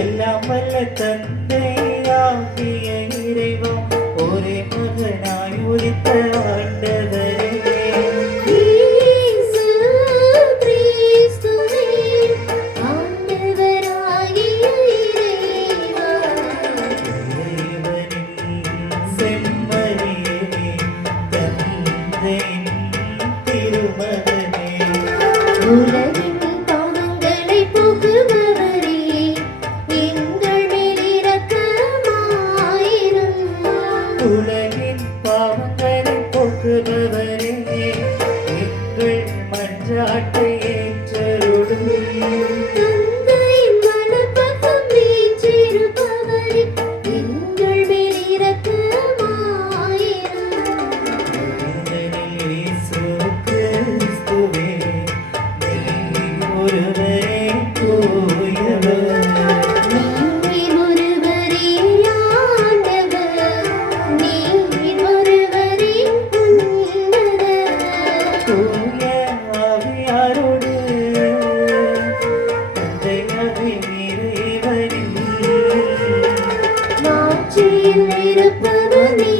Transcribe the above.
எல்லாம் வல்ல தந்தையாகிய இறைவா ஒரே மகனாய் உதித்த ஆண்டவரே உலகின் பாவங்களை போக்குபவரே எங்கள் மேல் இரக்கமாயிரும். உலகின் பாவங்களை போக்குபவரே எங்கள் மன்றாட்டை ஏற்றருளும். தந்தையின் வலப்பக்கம் வீற்றிருப்பவரே எங்கள் மேல் இரக்கமாயிரும். இயேசு கிறிஸ்துவே ஒருவரே தூயவர், நீர் ஒருவரே ஆண்டவர், நீர் ஒருவரே உன்னதர். தூய ஆவியாரோடு தந்தையாகிய இறைவனின் மாட்சியில் இருப்பவரே